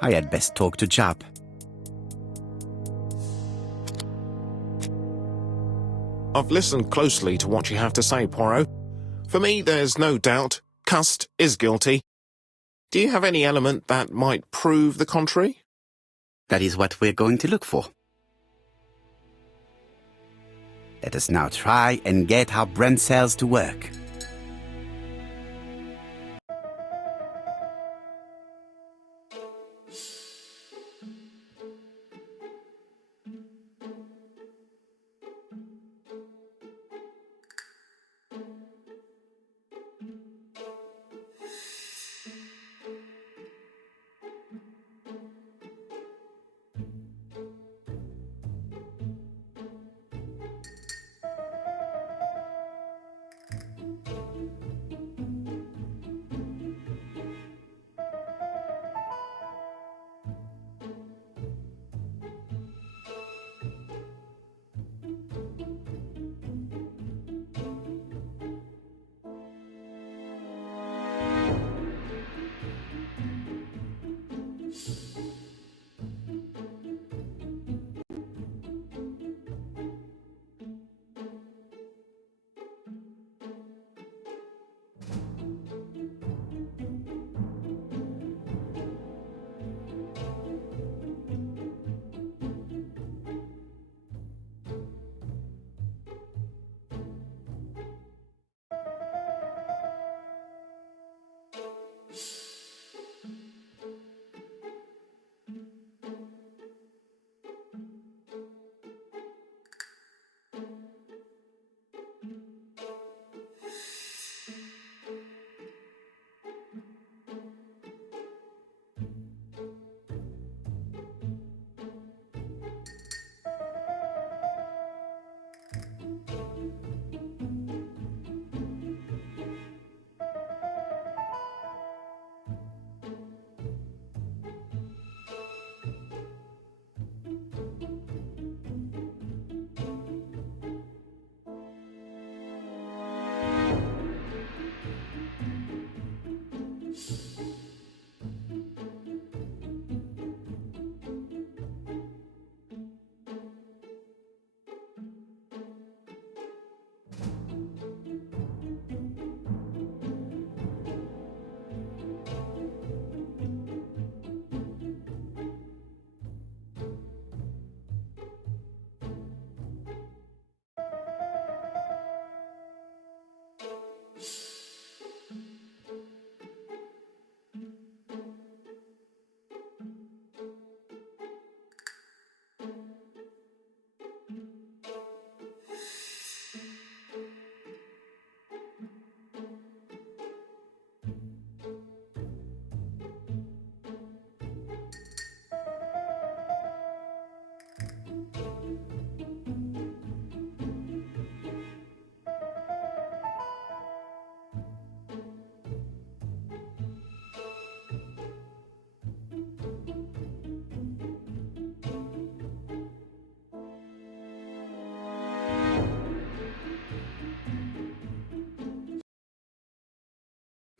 I had best talk to Jap. I've listened closely to what you have to say, Poirot. For me, there's no doubt Cust is guilty. Do you have any element that might prove the contrary? That is what we're going to look for. Let us now try and get our brain cells to work.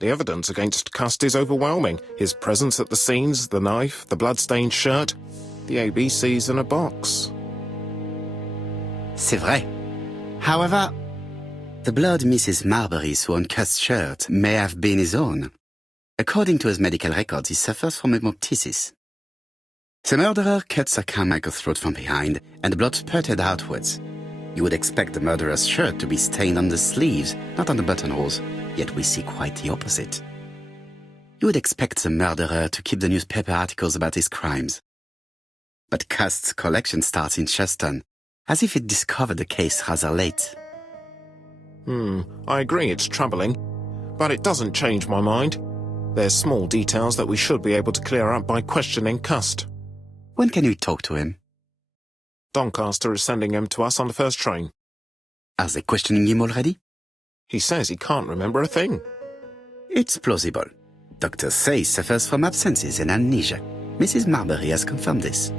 The evidence against Cust is overwhelming. His presence at the scenes, the knife, the blood-stained shirt, the ABCs in a box. C'est vrai. However, the blood Mrs. Marbury saw on Cust's shirt may have been his own. According to his medical records, he suffers from hemoptysis. The murderer cut Sir Carmichael's throat from behind, and the blood spurted outwards. You would expect the murderer's shirt to be stained on the sleeves, not on the buttonholes, yet we see quite the opposite. You would expect the murderer to keep the newspaper articles about his crimes. But Cust's collection starts in Cheston, as if it discovered the case rather late. I agree it's troubling, but it doesn't change my mind. There's small details that we should be able to clear up by questioning Cust. When can we talk to him? Doncaster is sending him to us on the first train. Are they questioning him already? He says he can't remember a thing. It's plausible. Doctors say he suffers from absences and amnesia. Mrs. Marbury has confirmed this.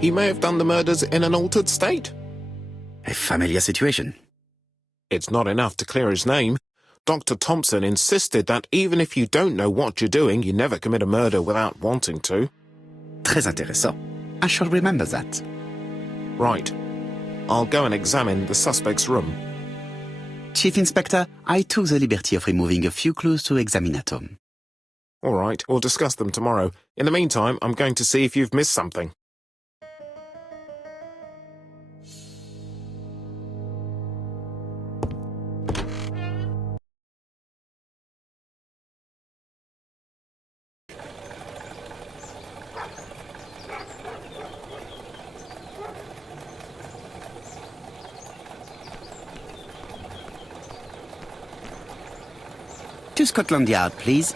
He may have done the murders in an altered state. A familiar situation. It's not enough to clear his name. Dr. Thompson insisted that even if you don't know what you're doing, you never commit a murder without wanting to. Très intéressant. I shall remember that. Right. I'll go and examine the suspect's room. Chief Inspector, I took the liberty of removing a few clues to examinatum. All right, we'll discuss them tomorrow. In the meantime, I'm going to see if you've missed something. To Scotland Yard, please.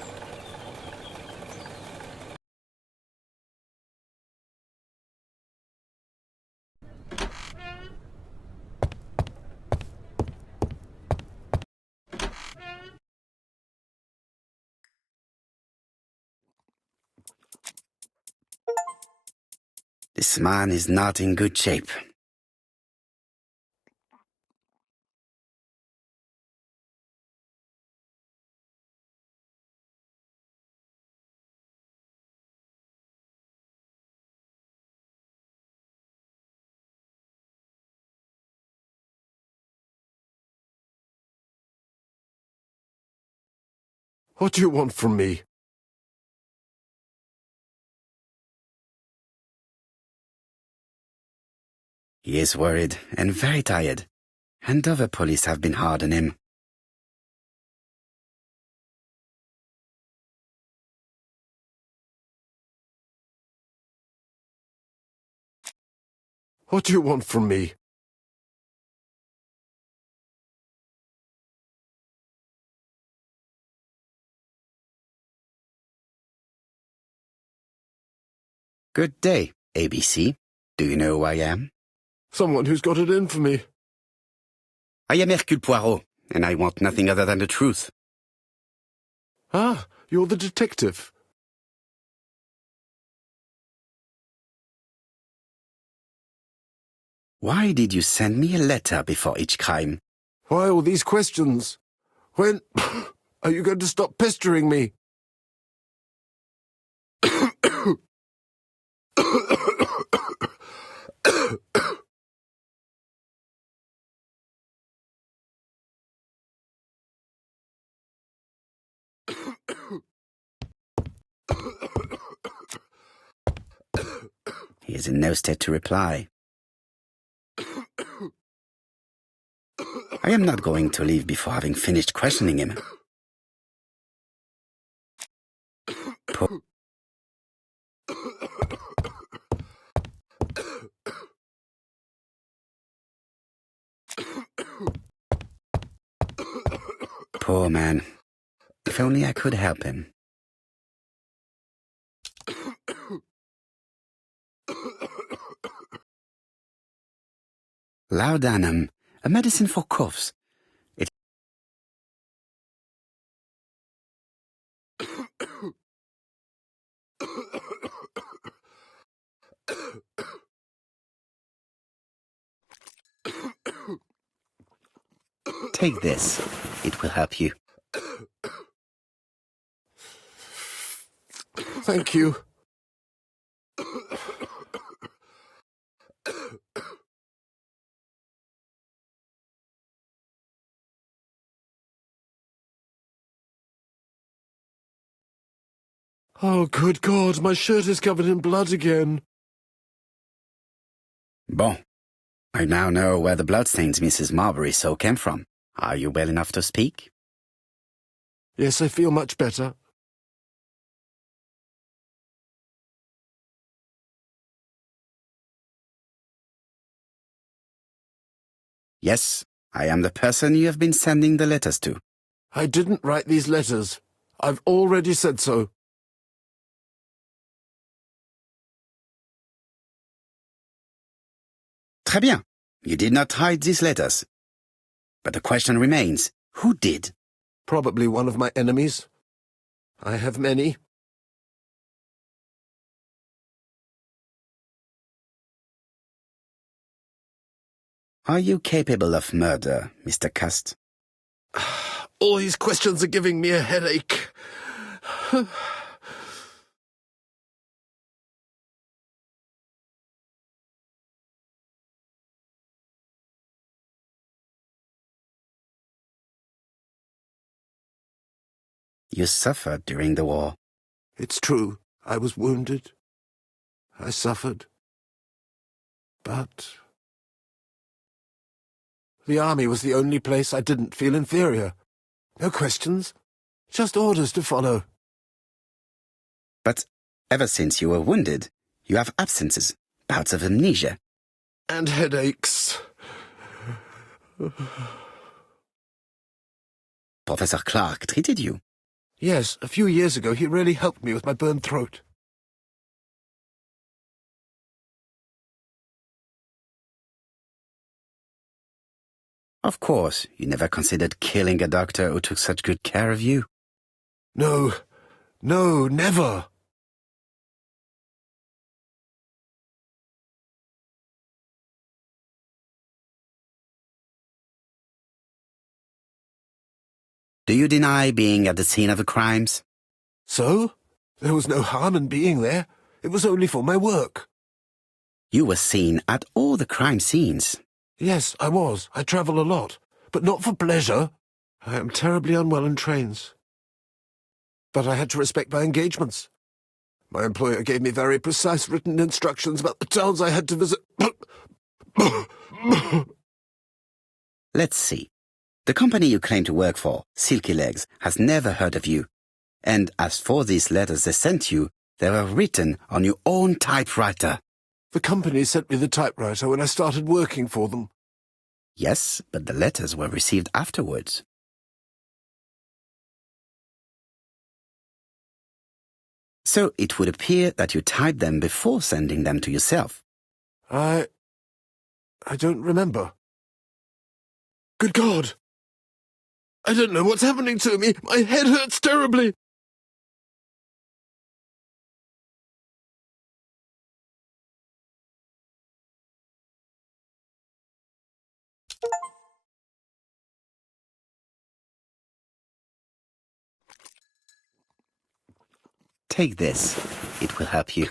This man is not in good shape. What do you want from me? He is worried and very tired, and other police have been hard on him. What do you want from me? Good day, ABC. Do you know who I am? Someone who's got it in for me. I am Hercule Poirot, and I want nothing other than the truth. Ah, you're the detective. Why did you send me a letter before each crime? Why all these questions? When are you going to stop pestering me? He is in no state to reply. I am not going to leave before having finished questioning him. Poor man. If only I could help him. Laudanum, a medicine for coughs. Take this. It will help you. Thank you. Oh, good God, my shirt is covered in blood again. Bon. I now know where the bloodstains Mrs. Marbury saw came from. Are you well enough to speak? Yes, I feel much better. Yes, I am the person you have been sending the letters to. I didn't write these letters. I've already said so. Très bien. You did not hide these letters. But the question remains, who did? Probably one of my enemies. I have many. Are you capable of murder, Mr. Cust? All these questions are giving me a headache. You suffered during the war. It's true. I was wounded. I suffered. But the army was the only place I didn't feel inferior. No questions. Just orders to follow. But ever since you were wounded, you have absences, bouts of amnesia. And headaches. Professor Clark treated you. Yes, a few years ago he really helped me with my burned throat. Of course, you never considered killing a doctor who took such good care of you. No, never. Do you deny being at the scene of the crimes? So? There was no harm in being there. It was only for my work. You were seen at all the crime scenes. Yes, I was. I travel a lot, but not for pleasure. I am terribly unwell in trains. But I had to respect my engagements. My employer gave me very precise written instructions about the towns I had to visit. Let's see. The company you claim to work for, Silky Legs, has never heard of you. And as for these letters they sent you, they were written on your own typewriter. The company sent me the typewriter when I started working for them. Yes, but the letters were received afterwards. So it would appear that you typed them before sending them to yourself. I don't remember. Good God! I don't know what's happening to me. My head hurts terribly. Take this. It will help you.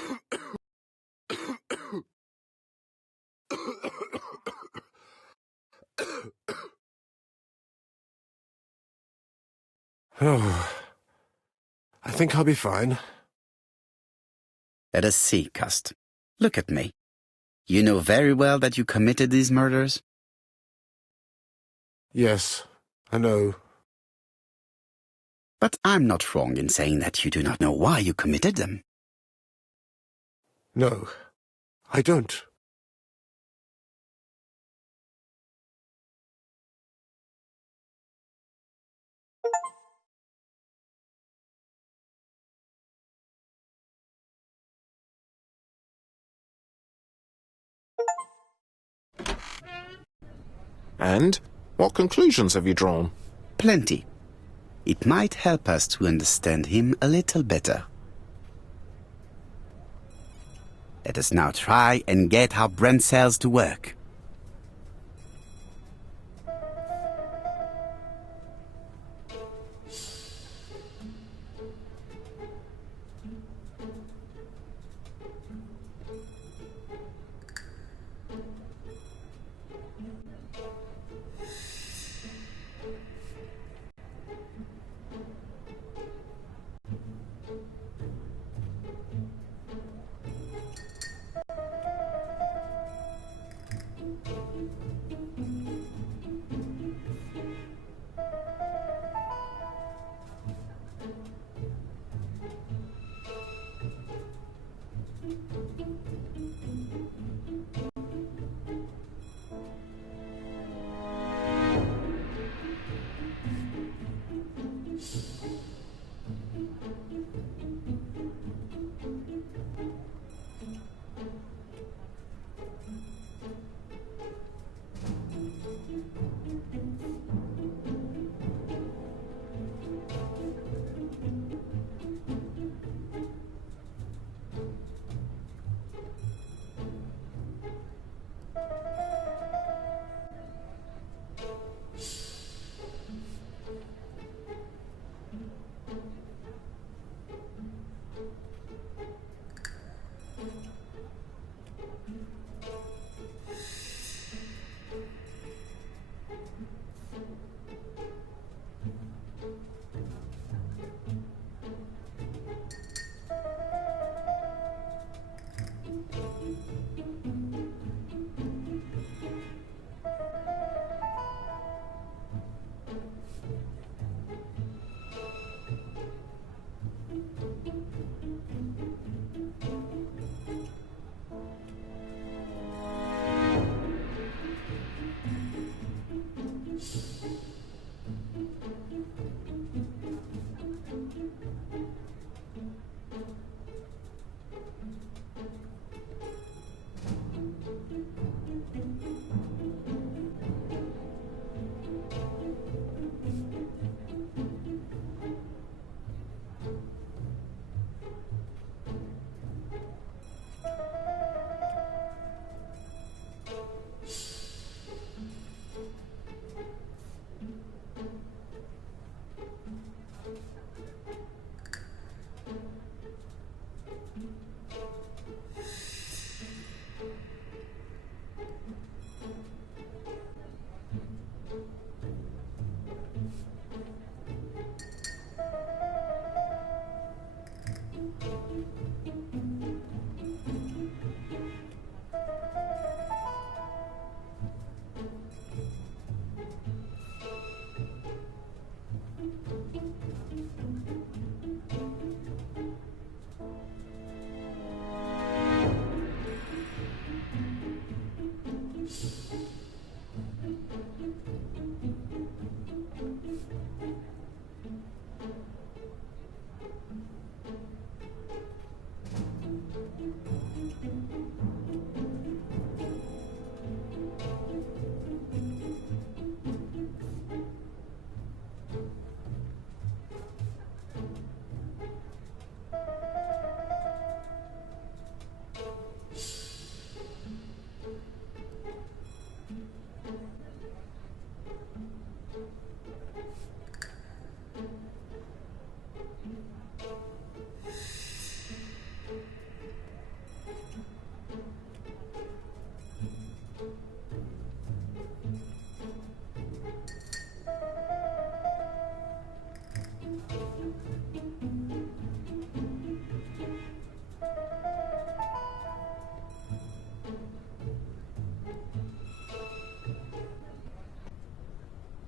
Oh, I think I'll be fine. Let us see, Cust. Look at me. You know very well that you committed these murders? Yes, I know. But I'm not wrong in saying that you do not know why you committed them. No, I don't. And what conclusions have you drawn? Plenty. It might help us to understand him a little better. Let us now try and get our brain cells to work.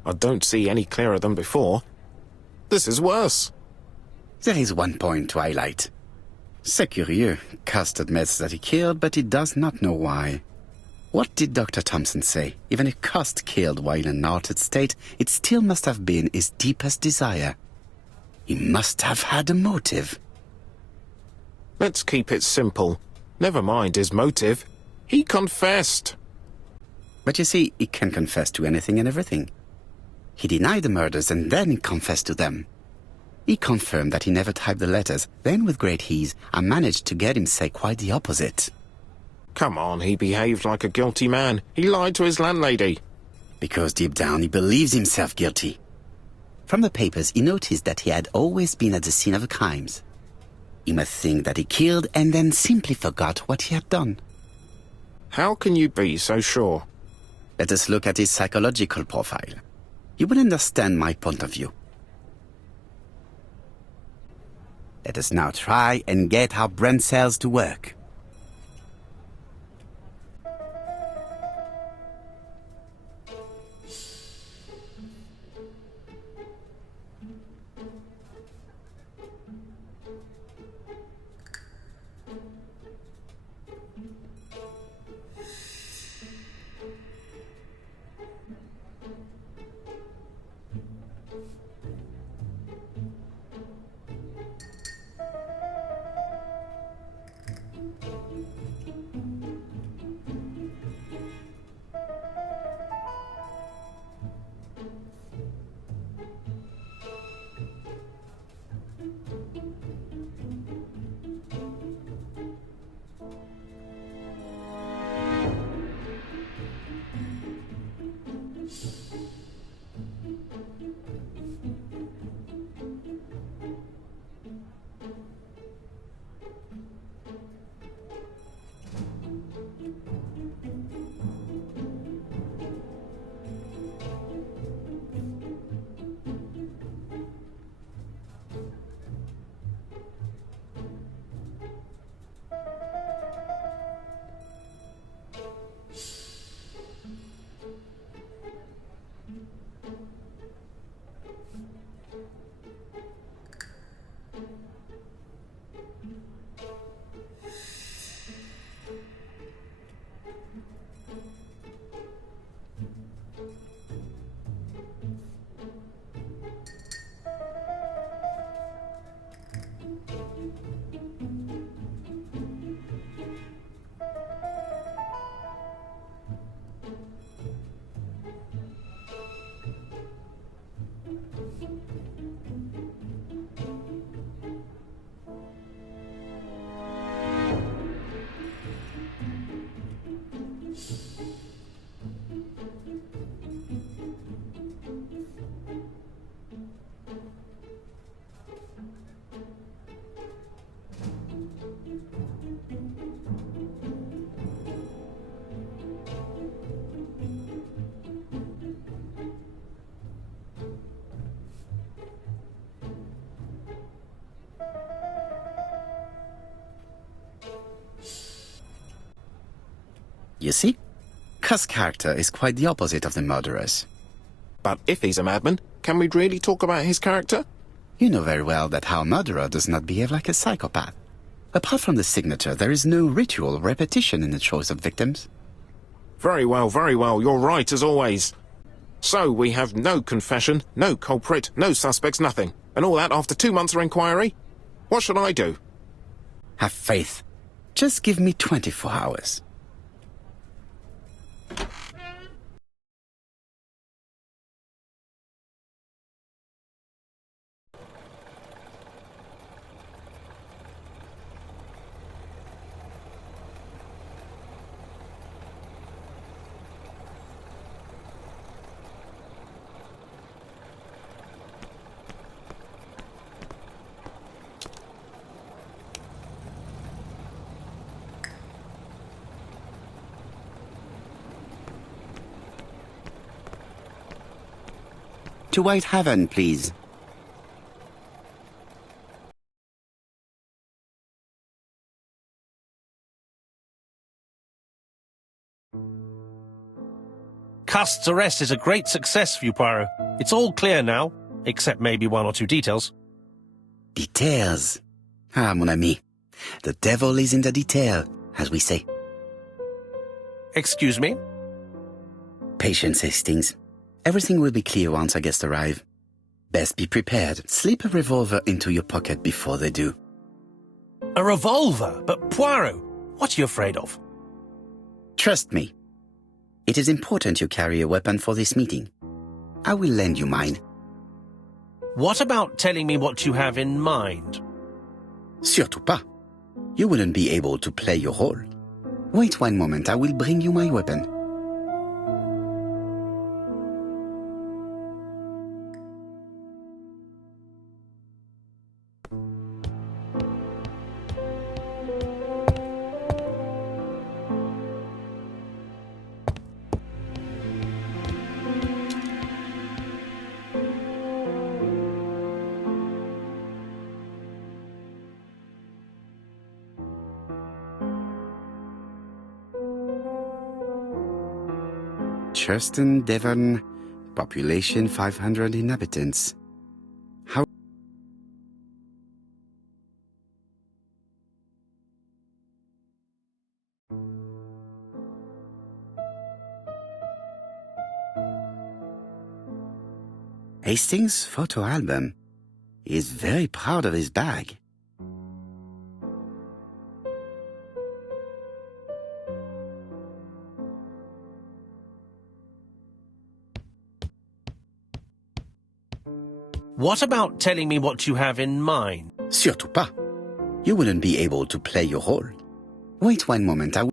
I don't see any clearer than before. This is worse. There is one point to highlight. C'est curieux. Cust admits that he killed, but he does not know why. What did Dr. Thompson say? Even if Cust killed while in an altered state, it still must have been his deepest desire. He must have had a motive. Let's keep it simple. Never mind his motive. He confessed. But you see, he can confess to anything and everything. He denied the murders and then he confessed to them. He confirmed that he never typed the letters, then with great ease, I managed to get him say quite the opposite. Come on, he behaved like a guilty man. He lied to his landlady. Because deep down he believes himself guilty. From the papers he noticed that he had always been at the scene of the crimes. He must think that he killed and then simply forgot what he had done. How can you be so sure? Let us look at his psychological profile. You will understand my point of view. Let us now try and get our brain cells to work. You see? Cust's character is quite the opposite of the murderer's. But if he's a madman, can we really talk about his character? You know very well that our murderer does not behave like a psychopath. Apart from the signature, there is no ritual repetition in the choice of victims. Very well, you're right as always. So we have no confession, no culprit, no suspects, nothing. And all that after 2 months of inquiry? What should I do? Have faith. Just give me 24 hours. To Whitehaven, please. Cust's arrest is a great success for you, Poirot. It's all clear now, except maybe 1 or 2 details. Details. Ah, mon ami. The devil is in the detail, as we say. Excuse me? Patience, Hastings. Everything will be clear once our guests arrive. Best be prepared. Slip a revolver into your pocket before they do. A revolver? But Poirot, what are you afraid of? Trust me. It is important you carry a weapon for this meeting. I will lend you mine. What about telling me what you have in mind? Surtout pas. You wouldn't be able to play your role. Wait 1 moment, I will bring you my weapon. Churston, Devon, population 500 inhabitants. How? Hastings' photo album. He is very proud of his bag. What about telling me what you have in mind? Surtout pas. You wouldn't be able to play your role. Wait 1 moment, I will...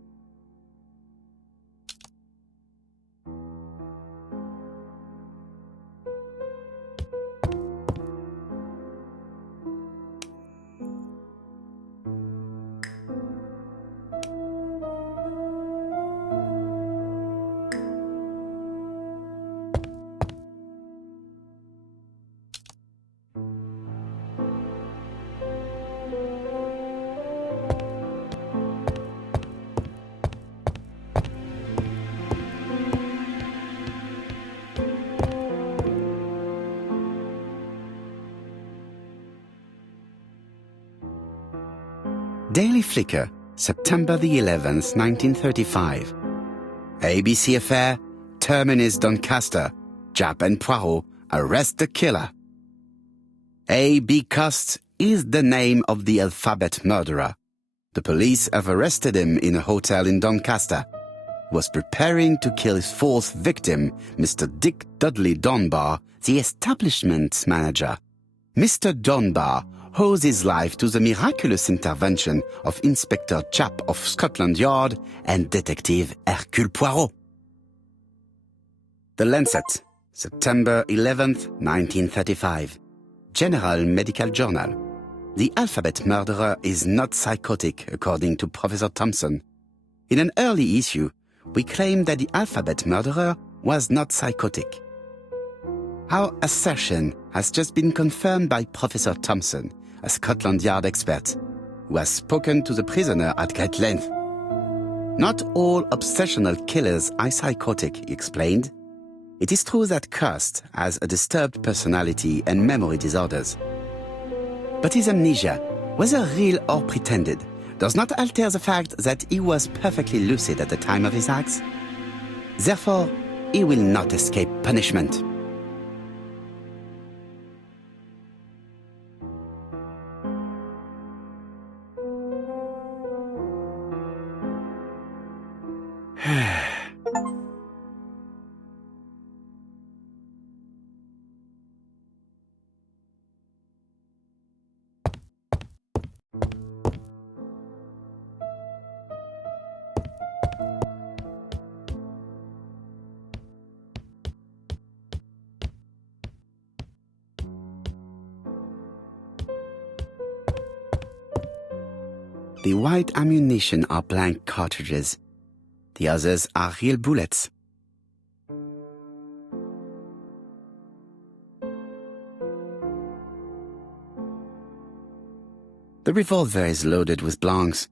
Daily Flicker, September the 11th, 1935. ABC affair, Terminus Doncaster, Japp and Poirot arrest the killer. A.B. Cust is the name of the alphabet murderer. The police have arrested him in a hotel in Doncaster. He was preparing to kill his 4th victim, Mr. Dick Dudley Dunbar, the establishment manager. Mr. Dunbar owes his life to the miraculous intervention of Inspector Japp of Scotland Yard and Detective Hercule Poirot. The Lancet, September 11th, 1935. General Medical Journal. The alphabet murderer is not psychotic, according to Professor Thompson. In an early issue, we claimed that the alphabet murderer was not psychotic. Our assertion has just been confirmed by Professor Thompson, a Scotland Yard expert, who has spoken to the prisoner at great length. Not all obsessional killers are psychotic, he explained. It is true that Kust has a disturbed personality and memory disorders. But his amnesia, whether real or pretended, does not alter the fact that he was perfectly lucid at the time of his acts. Therefore, he will not escape punishment. The white ammunition are blank cartridges. The others are real bullets. The revolver is loaded with blanks.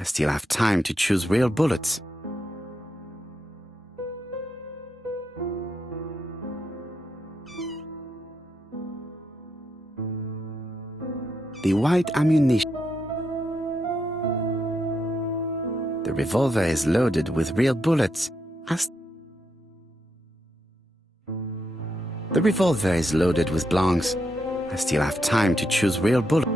I still have time to choose real bullets. The white ammunition. The revolver is loaded with real bullets. The revolver is loaded with blanks. I still have time to choose real bullets.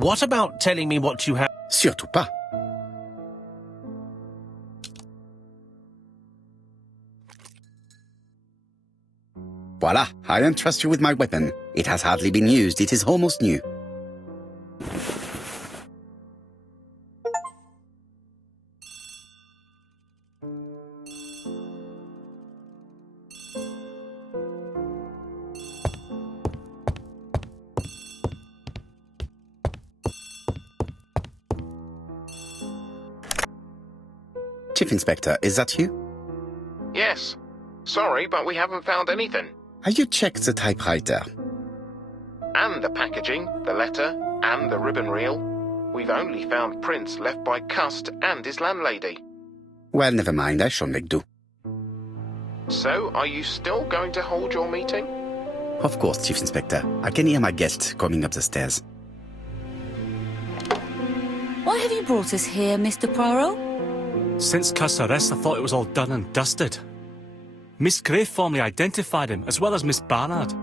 What about telling me what you have? Surtout pas. Voila, I entrust you with my weapon. It has hardly been used, it is almost new. Chief Inspector, is that you? Yes. Sorry, but we haven't found anything. Have you checked the typewriter? And the packaging, the letter, and the ribbon reel. We've only found prints left by Kust and his landlady. Well, never mind, I shall make do. So, are you still going to hold your meeting? Of course, Chief Inspector. I can hear my guest coming up the stairs. Why have you brought us here, Mr. Poirot? Since Kust's arrest, I thought it was all done and dusted. Miss Gray formally identified him, as well as Miss Barnard.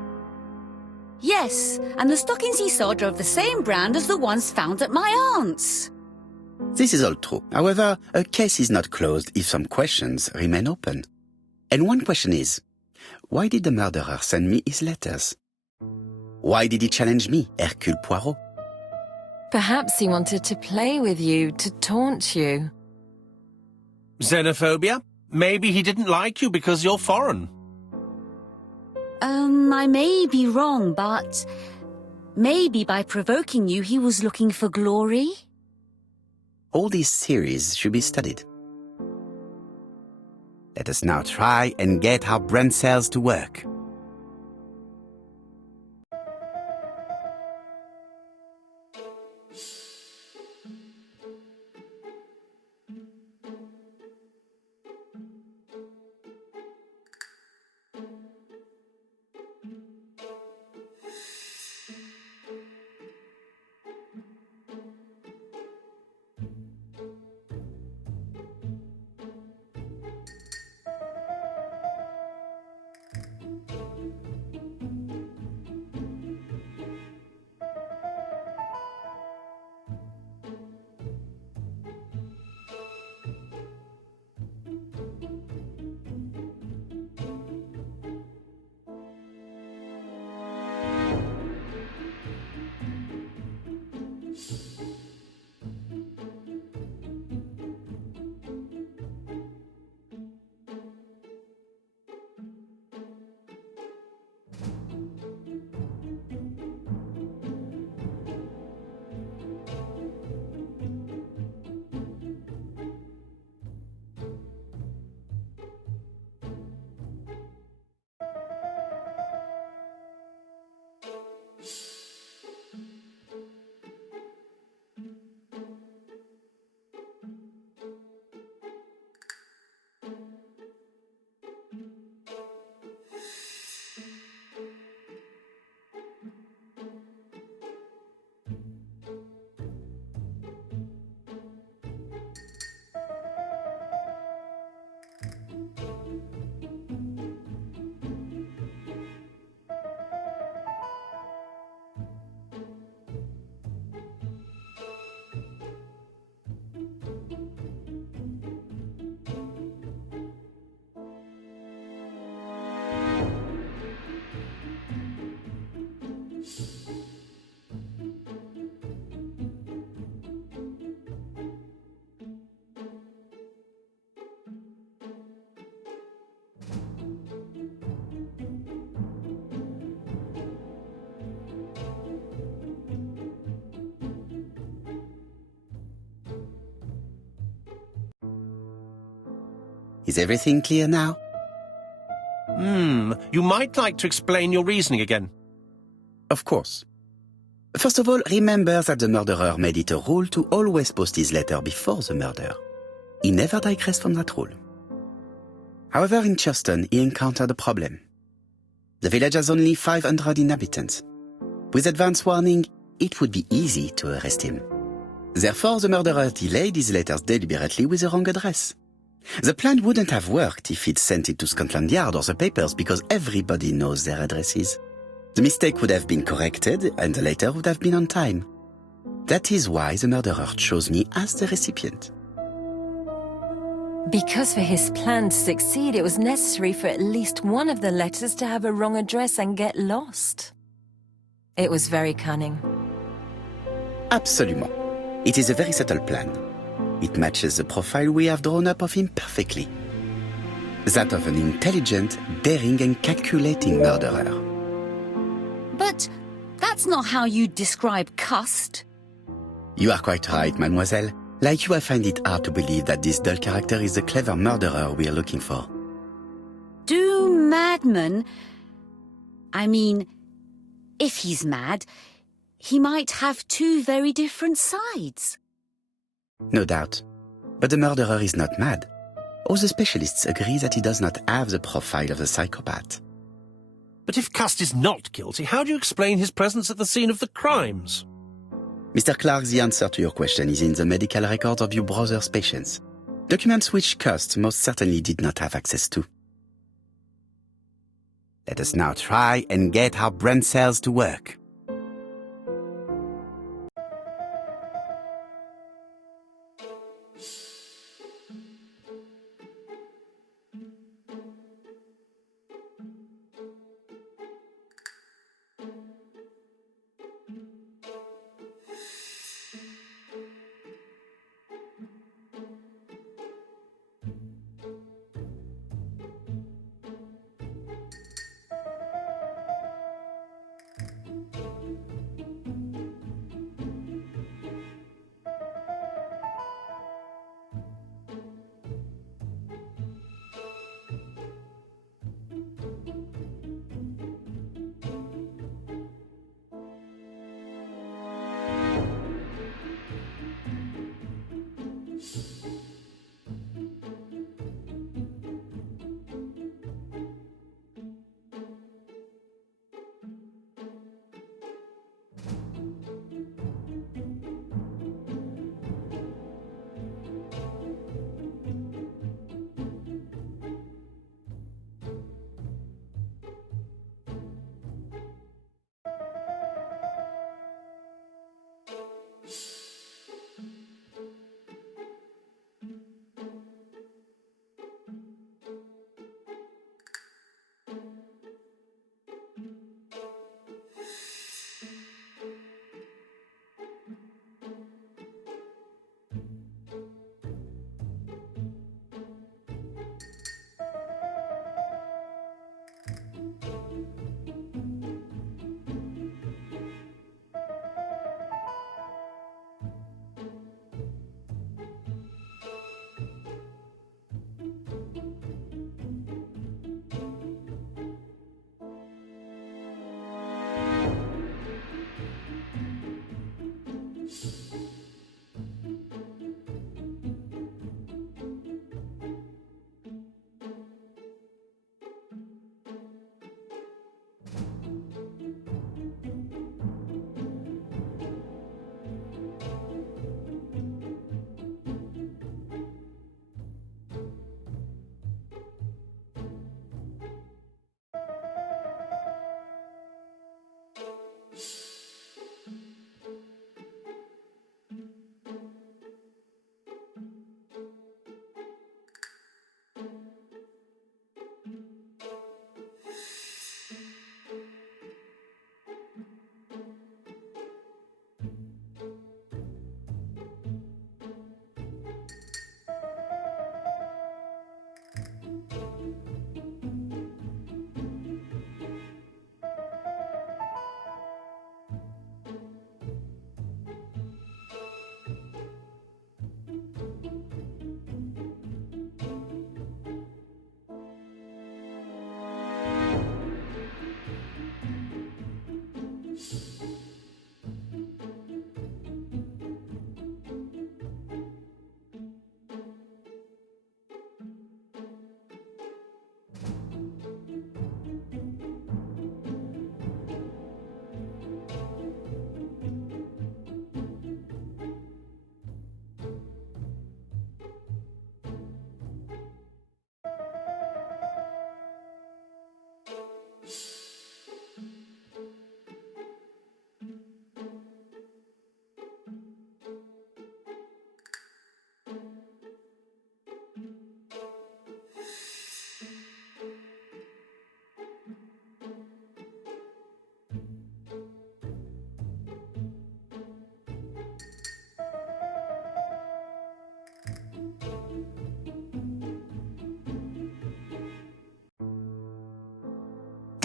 Yes, and the stockings he sold are of the same brand as the ones found at my aunt's. This is all true. However, a case is not closed if some questions remain open. And one question is, why did the murderer send me his letters? Why did he challenge me, Hercule Poirot? Perhaps he wanted to play with you, to taunt you. Xenophobia? Maybe he didn't like you because you're foreign. I may be wrong, but maybe by provoking you he was looking for glory? All these theories should be studied. Let us now try and get our brain cells to work. Is everything clear now? You might like to explain your reasoning again. Of course. First of all, remember that the murderer made it a rule to always post his letter before the murder. He never digressed from that rule. However, in Churston, he encountered a problem. The village has only 500 inhabitants. With advance warning, it would be easy to arrest him. Therefore, the murderer delayed his letters deliberately with the wrong address. The plan wouldn't have worked if he'd sent it to Scotland Yard or the papers because everybody knows their addresses. The mistake would have been corrected and the letter would have been on time. That is why the murderer chose me as the recipient. Because for his plan to succeed, it was necessary for at least one of the letters to have a wrong address and get lost. It was very cunning. Absolument. It is a very subtle plan. It matches the profile we have drawn up of him perfectly. That of an intelligent, daring and calculating murderer. But that's not how you describe Cust. You are quite right, mademoiselle. Like you, I find it hard to believe that this dull character is the clever murderer we are looking for. Do madmen... I mean, if he's mad, he might have two very different sides. No doubt. But the murderer is not mad. All the specialists agree that he does not have the profile of the psychopath. But if Cust is not guilty, how do you explain his presence at the scene of the crimes? Mr. Clark, the answer to your question is in the medical records of your brother's patients. Documents which Cust most certainly did not have access to. Let us now try and get our brain cells to work.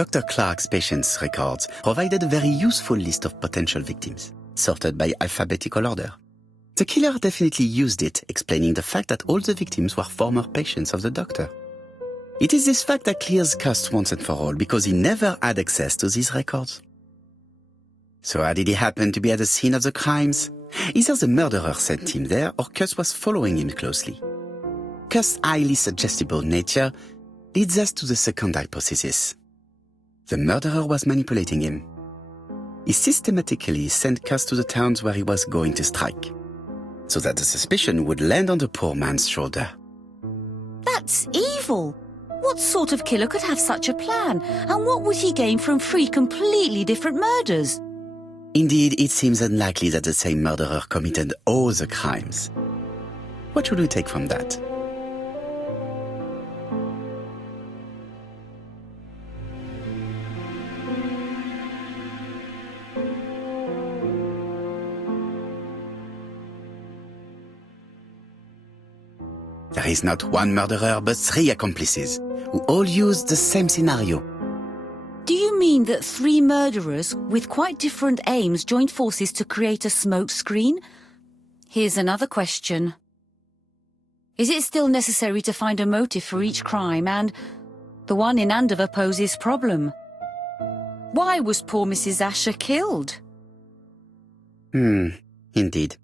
Dr. Clark's patient's records provided a very useful list of potential victims, sorted by alphabetical order. The killer definitely used it, explaining the fact that all the victims were former patients of the doctor. It is this fact that clears Cust once and for all, because he never had access to these records. So how did he happen to be at the scene of the crimes? Either the murderer sent him there, or Cust was following him closely. Cust's highly suggestible nature leads us to the second hypothesis. The murderer was manipulating him. He systematically sent Cust to the towns where he was going to strike, so that the suspicion would land on the poor man's shoulder. That's evil! What sort of killer could have such a plan? And what would he gain from 3 completely different murders? Indeed, it seems unlikely that the same murderer committed all the crimes. What should we take from that? There is not one murderer, but 3 accomplices, who all used the same scenario. Do you mean that 3 murderers with quite different aims joined forces to create a smokescreen? Here's another question. Is it still necessary to find a motive for each crime? And the one in Andover poses problem. Why was poor Mrs. Asher killed? Indeed.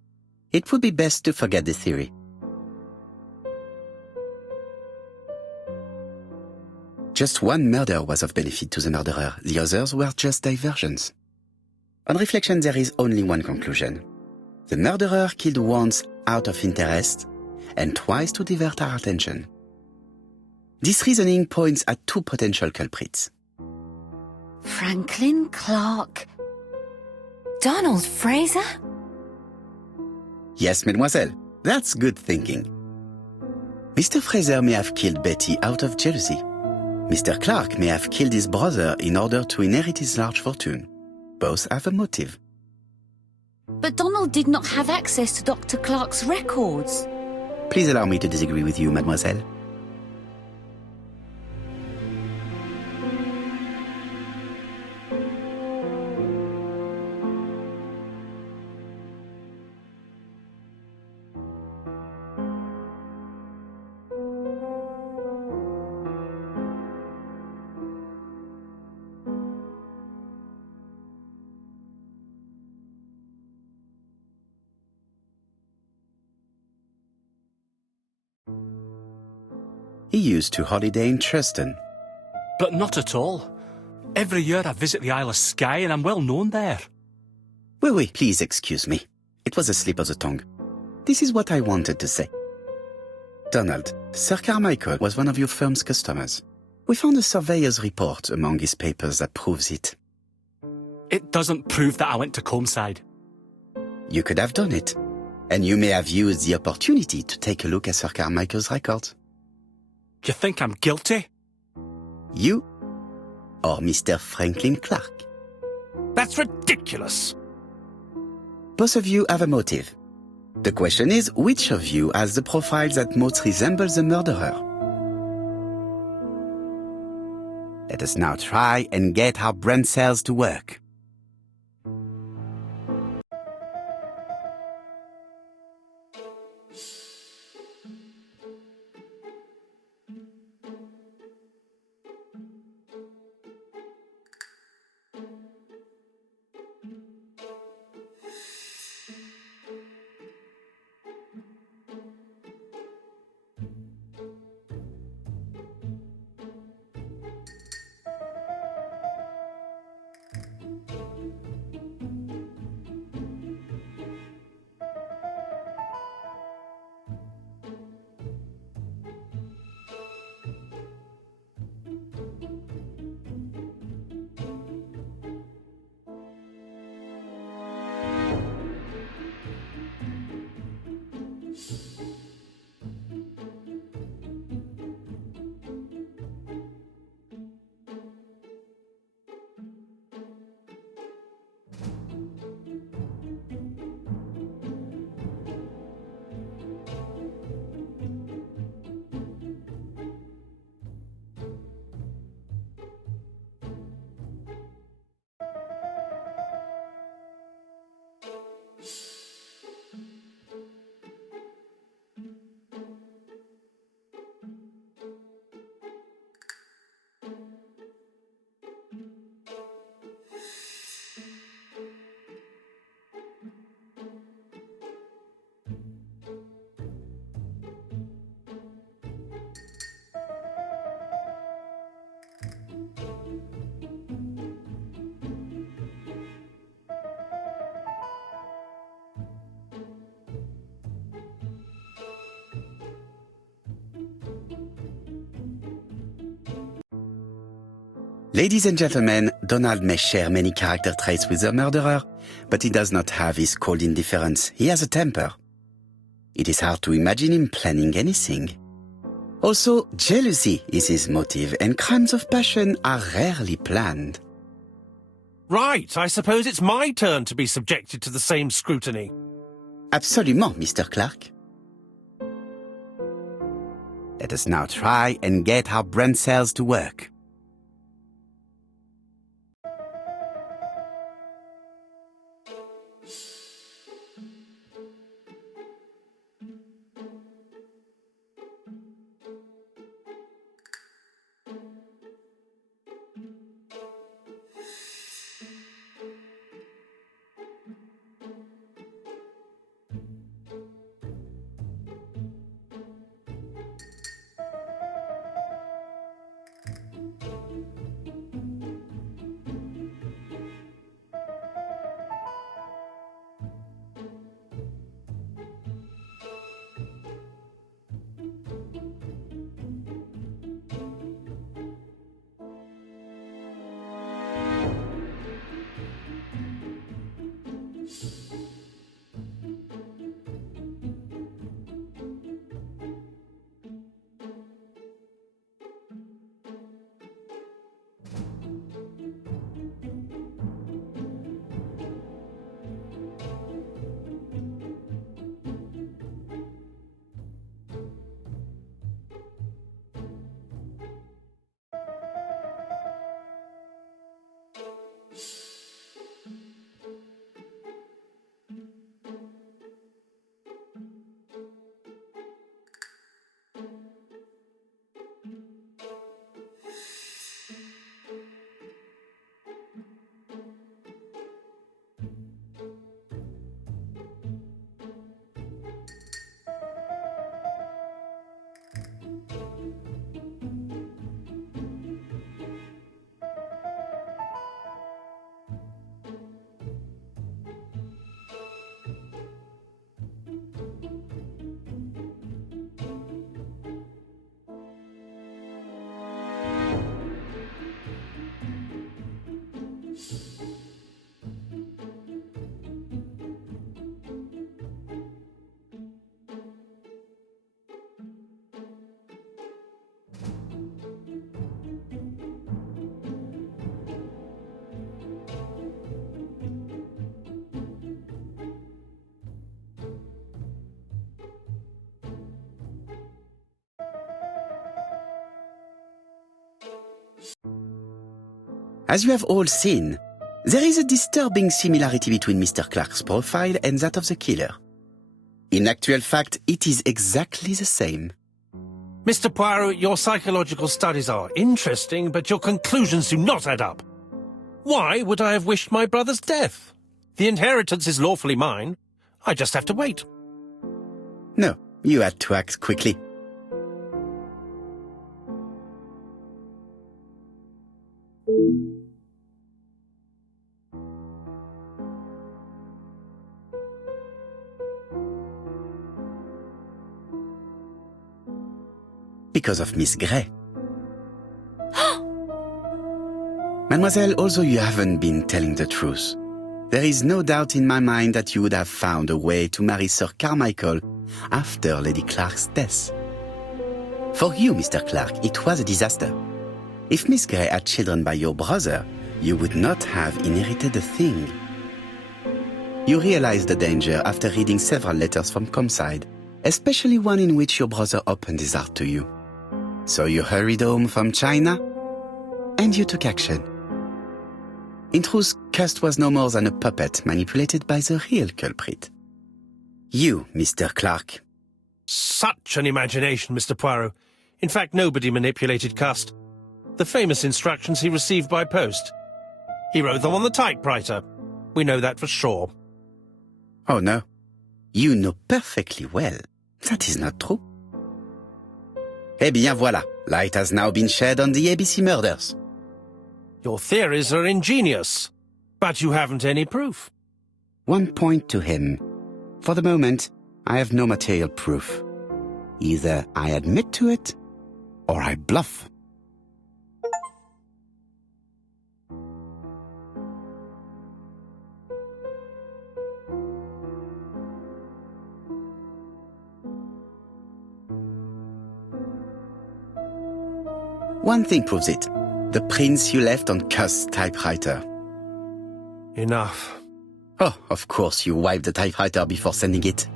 It would be best to forget the theory. Just one murder was of benefit to the murderer, the others were just diversions. On reflection, there is only one conclusion. The murderer killed once out of interest, and twice to divert our attention. This reasoning points at 2 potential culprits. Franklin Clark. Donald Fraser? Yes, mademoiselle, that's good thinking. Mr. Fraser may have killed Betty out of jealousy. Mr. Clark may have killed his brother in order to inherit his large fortune. Both have a motive. But Donald did not have access to Dr. Clark's records. Please allow me to disagree with you, mademoiselle. He used to holiday in Tristan. But not at all. Every year I visit the Isle of Skye and I'm well known there. Oui, please excuse me. It was a slip of the tongue. This is what I wanted to say. Donald, Sir Carmichael was one of your firm's customers. We found a surveyor's report among his papers that proves it. It doesn't prove that I went to Comeside. You could have done it. And you may have used the opportunity to take a look at Sir Carmichael's records. You think I'm guilty? You or Mr. Franklin Clark? That's ridiculous. Both of you have a motive. The question is, which of you has the profile that most resembles the murderer? Let us now try and get our brain cells to work. Ladies and gentlemen, Donald may share many character traits with the murderer, but he does not have his cold indifference. He has a temper. It is hard to imagine him planning anything. Also, jealousy is his motive, and crimes of passion are rarely planned. Right, I suppose it's my turn to be subjected to the same scrutiny. Absolument, Mr. Clark. Let us now try and get our brain cells to work. As you have all seen, there is a disturbing similarity between Mr. Clark's profile and that of the killer. In actual fact, it is exactly the same. Mr. Poirot, your psychological studies are interesting, but your conclusions do not add up. Why would I have wished my brother's death? The inheritance is lawfully mine. I just have to wait. No, you had to act quickly. Because of Miss Grey. Mademoiselle, although you haven't been telling the truth, there is no doubt in my mind that you would have found a way to marry Sir Carmichael after Lady Clark's death. For you, Mr. Clark, it was a disaster. If Miss Grey had children by your brother, you would not have inherited a thing. You realized the danger after reading several letters from Comside, especially one in which your brother opened his heart to you. So you hurried home from China, and you took action. In truth, Cust was no more than a puppet manipulated by the real culprit. You, Mr. Clark. Such an imagination, Mr. Poirot. In fact, nobody manipulated Cust. The famous instructions he received by post. He wrote them on the typewriter. We know that for sure. Oh no. You know perfectly well. That is not true. Eh bien voilà, light has now been shed on the ABC murders. Your theories are ingenious, but you haven't any proof. One point to him. For the moment, I have no material proof. Either I admit to it, or I bluff. One thing proves it. The prints you left on Cust's typewriter. Enough. Oh, of course you wiped the typewriter before sending it.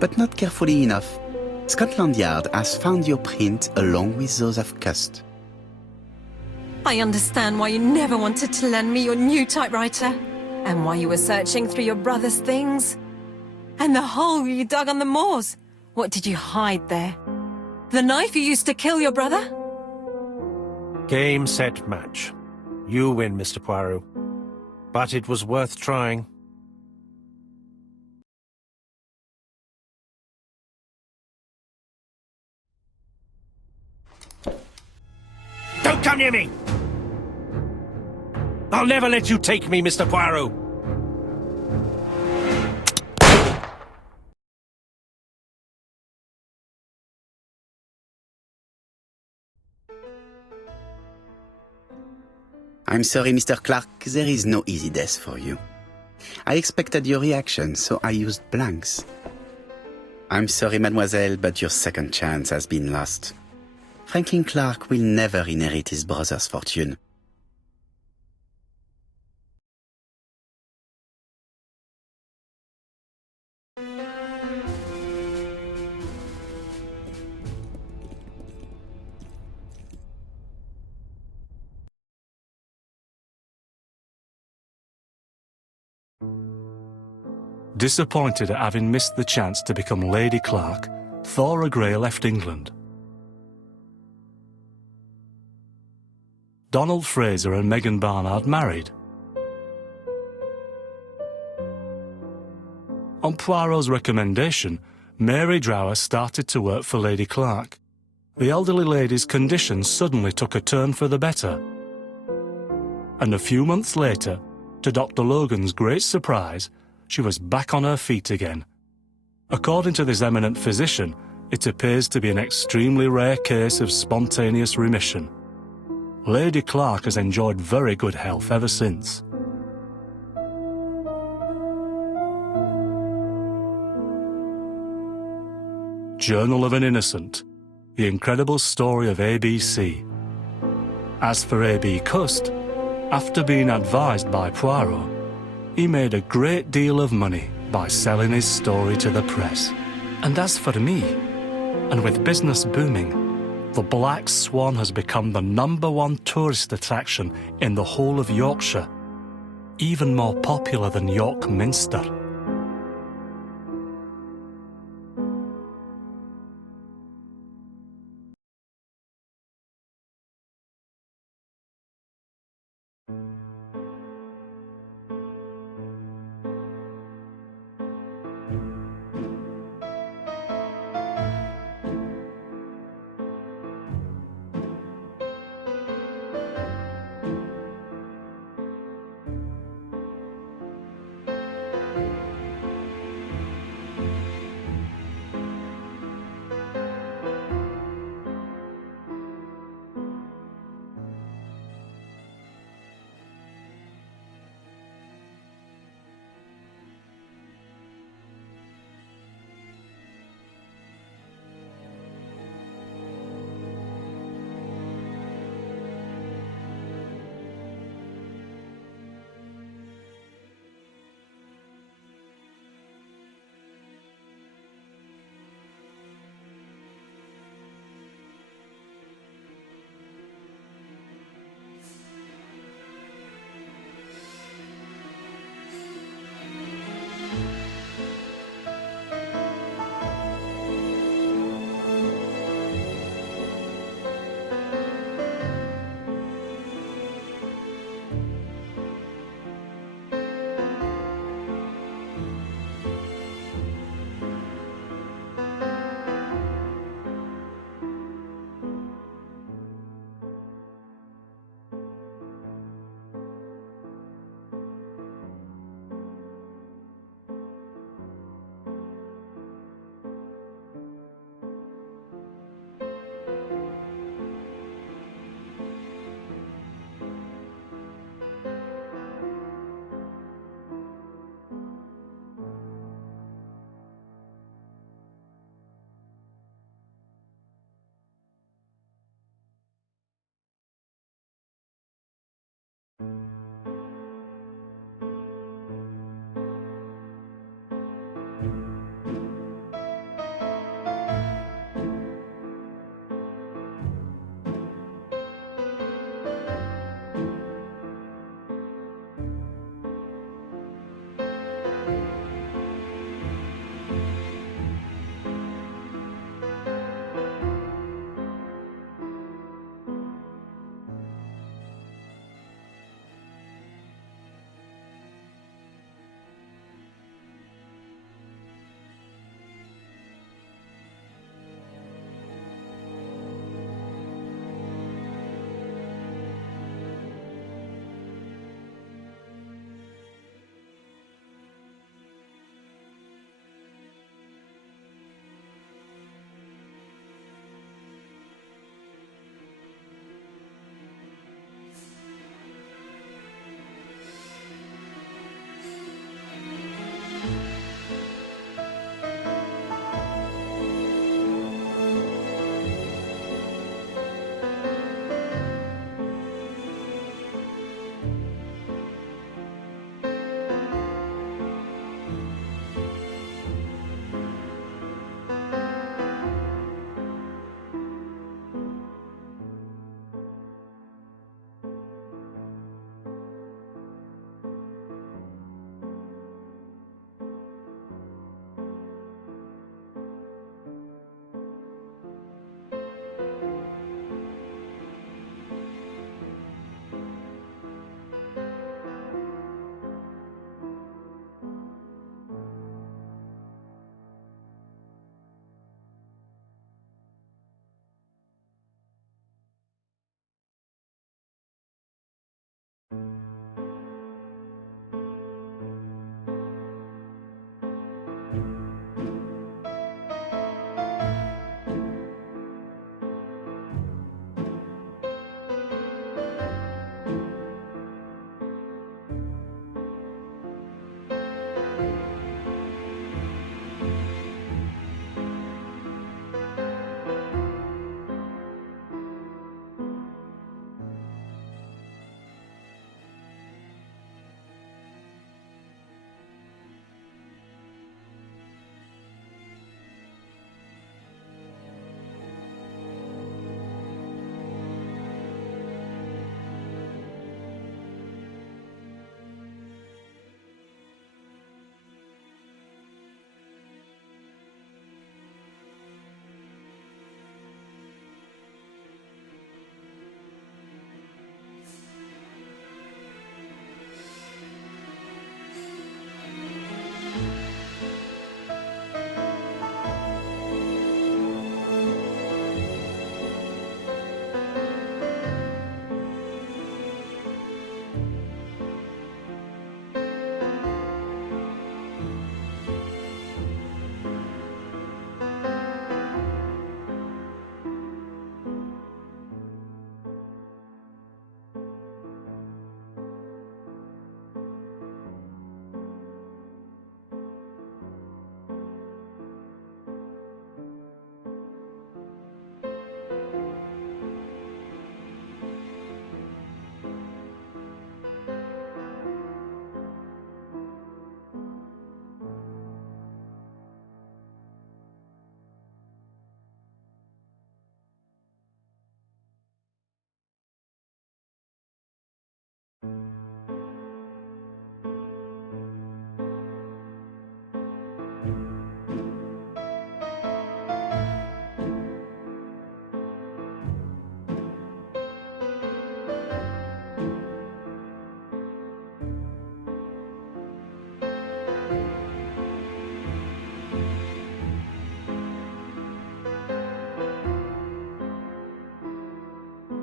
But not carefully enough. Scotland Yard has found your print along with those of Cust. I understand why you never wanted to lend me your new typewriter, and why you were searching through your brother's things. And the hole you dug on the moors. What did you hide there? The knife you used to kill your brother? Game, set, match. You win, Mr. Poirot. But it was worth trying. Don't come near me! I'll never let you take me, Mr. Poirot! I'm sorry, Mr. Clark, there is no easy death for you. I expected your reaction, so I used blanks. I'm sorry, mademoiselle, but your second chance has been lost. Franklin Clark will never inherit his brother's fortune. Disappointed at having missed the chance to become Lady Clark, Thora Grey left England. Donald Fraser and Megan Barnard married. On Poirot's recommendation, Mary Drower started to work for Lady Clark. The elderly lady's condition suddenly took a turn for the better. And a few months later, to Dr. Logan's great surprise, she was back on her feet again. According to this eminent physician, it appears to be an extremely rare case of spontaneous remission. Lady Clark has enjoyed very good health ever since. Journal of an Innocent, the incredible story of ABC. As for A.B. Cust, after being advised by Poirot, he made a great deal of money by selling his story to the press. And as for me, and with business booming, the Black Swan has become the #1 tourist attraction in the whole of Yorkshire, even more popular than York Minster.